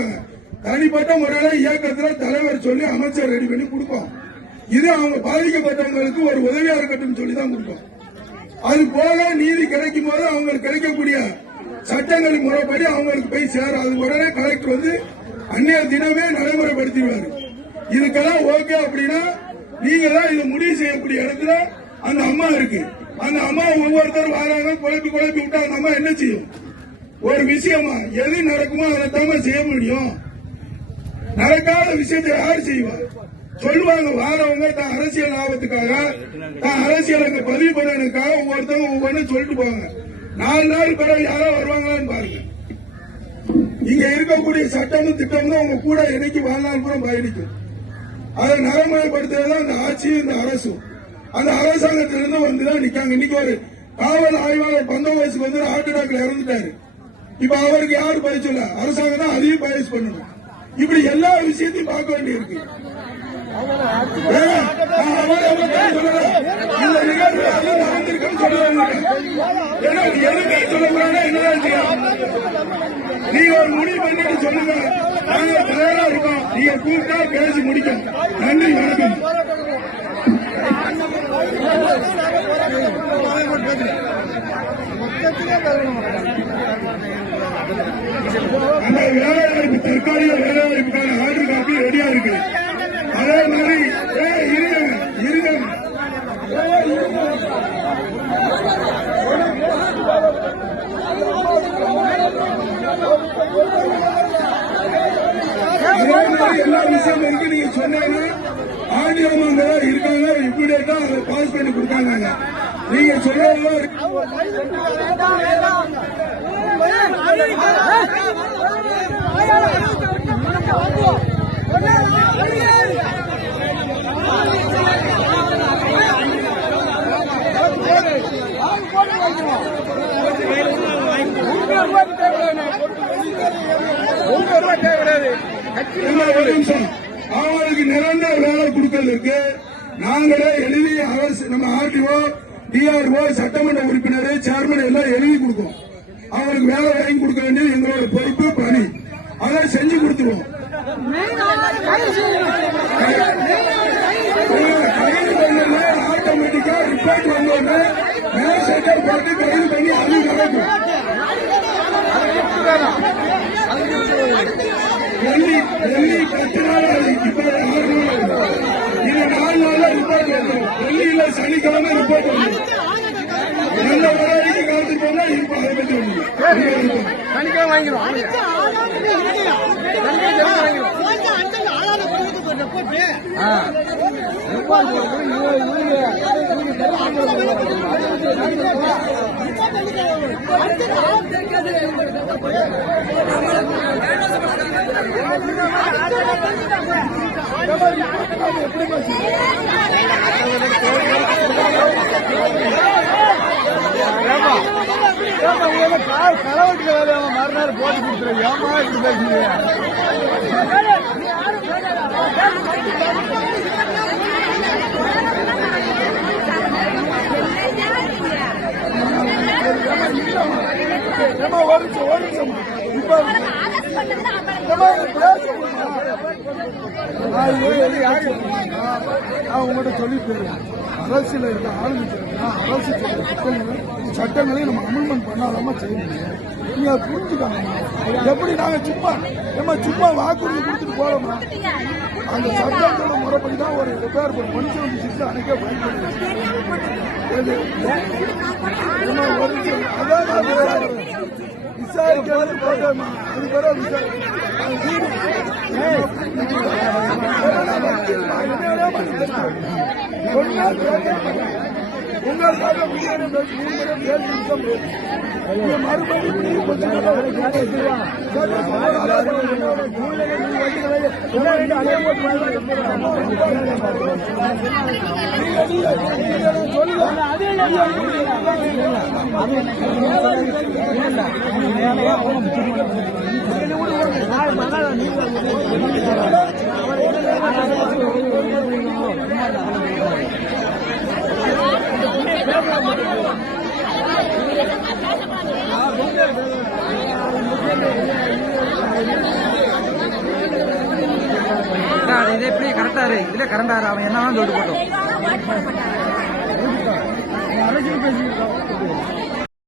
கொடுத்தாங்க தனிப்பட்ட முறையில இயக்கத்துல தலைவர் சொல்லி அமைச்சர் ரெடி பண்ணி கொடுப்போம் இது அவங்க பாதிக்கப்பட்டவங்களுக்கு ஒரு உதவியா இருக்கட்டும் சொல்லி தான் கொடுப்போம் அது போல நீதி கிடைக்கும் போது அவங்களுக்கு கிடைக்கக்கூடிய சட்டங்களின் முறைப்படி அவங்களுக்கு போய் சேரும் அது உடனே கலெக்டர் வந்து அன்னைய தினமே நடைமுறைப்படுத்திடுவார். இதுக்கெல்லாம் ஓகே அப்படின்னா நீங்க தான் இது முடிவு செய்யக்கூடிய இடத்துல அந்த அம்மா இருக்கு. அந்த அம்மா ஒவ்வொருத்தரும் வராங்க குழப்பி குழப்பி விட்டா அந்த அம்மா என்ன செய்யும்? ஒரு விஷயமா எது நடக்குமோ அதை தான் செய்ய முடியும். நடக்காத விஷயத்தை யார் செய்வார்? சொல்லுவாங்க வாரவங்க தான் அரசியல் லாபத்துக்காக தான் அரசியல் அங்க பதிவு பண்ணனுக்காக ஒவ்வொருத்தவங்க ஒவ்வொன்றும் சொல்லிட்டு போவாங்க. நாலு நாள் பிறகு யாரோ வருவாங்களான்னு பாருங்க. இங்க இருக்கக்கூடிய சட்டமும் திட்டமும் உங்க கூட என்னைக்கு வாழ்நாள் கூட பயணிக்கும். அதை நடைமுறைப்படுத்துறது அந்த ஆட்சியும் இந்த அரசும் அந்த அரசாங்கத்திலிருந்து வந்துதான் நிக்காங்க. இன்னைக்கு ஒரு காவல் ஆய்வாளர் பந்தம் வந்து ஹார்ட் அட்டாக்ல இறந்துட்டாரு. இப்ப அவருக்கு யாரு பயிற்சி சொல்ல அரசாங்கம் தான் அதையும் பயிற்சி பண்ணணும் இப்படி எல்லா விஷயத்தையும் பார்க்க வேண்டியிருக்கு ஏன்? அவரை அவரை தான் சொல்றேன். இந்த நிகழ்வு அது நடந்திருக்குன்னு சொல்லுவாங்க. ஏன்னா, நீ எதுக்கு சொல்லக்கூடாதுன்னா என்னதான் செய்யணும்? நீங்க ஒரு முடிவு பண்ணிட்டு சொல்லுங்க நாங்க தயாரா இருக்கோம் நீங்க கூப்பிட்டா பேசி முடிக்கும் நன்றி வணக்கம் அந்த தற்காலிக வேலைவாய்ப்புக்கான ஆர்டர் காப்பி ரெடியா இருக்கு. அதே மாதிரி ஏய், இருங்க எல்லா விஷயமும் இருக்கு. நீங்க சொன்னீங்கன்னா ஆண்டியமாங்க இருக்காங்க இம்மிடியா அதை பாஸ் பண்ணி கொடுத்தாங்க. நீங்க சொல்றதெல்லாம் இருக்கு. என்ன ஒரு நிமிஷம். அவங்களுக்கு நிரந்தர வேலை கொடுக்கறதுக்கு நாங்களே எழுதி அரசு நம்ம ஆர்டிஓ டிஆர்ஓ சட்டமன்ற உறுப்பினர் சேர்மன் எல்லாம் எழுதி கொடுப்போம் அவங்களுக்கு வேலை வாங்கி கொடுக்க வேண்டியது எங்களோட பொறுப்பு பணி. அதை செஞ்சு கொடுத்துருவோம் கைது பண்ணல ஆட்டோமேட்டிக்கா ரிப்போர்ட் வந்தோடனே மேல் செட்டர் போட்டு கைது பண்ணி அது நடக்கும் டெல்லி டெல்லி பத்து நாள் ஆகுது. இப்ப ஆறு நாள் ஆகுது. இது நாலு நாள்ல ரிப்போர்ட் வந்துடும் சனிக்கிழமை ரிப்போர்ட் எந்த வரைக்கும் காலத்துக்கு போனா இப்ப அதை பத்தி ஒண்ணு சனிக்கிழமை வாங்கிடும் கரவட்டுல வேலையாம மறுநாள் போட்டு கொடுத்துருவோம் ஏமா இப்படி பேசுறீங்க ஏமா ஒரு நிமிஷம் ஒரு நிமிஷம் இப்ப ஏமா பேச நான் உங்கள்கிட்ட சொல்லி தெரியும் அரசியல் இருக்க ஆளுநர் அரசு சொல்ற சட்டங்களை நம்ம அமல்மெண்ட் பண்ணாதாம செய்ய முடியும். நீங்க அதை புரிஞ்சுக்காங்க. எப்படி நாங்க சும்மா நம்ம சும்மா வாக்குறுதி கொடுத்துட்டு போறோமா அந்த சட்டத்தோட முறைப்படி தான் ஒரு ரிப்பேர் ஒரு மனுஷன் வந்து சிட்டு அன்னைக்கே பயன்படுது அதான் விசாரிக்கிறது போட்டோமா அது பிறகு விசாரிக்க. உங்களுக்காக மறுபடியும் கரண்டாரே இல்ல கரண்டாரு அவன் என்ன சொல்லிட்டு போட்டோம்.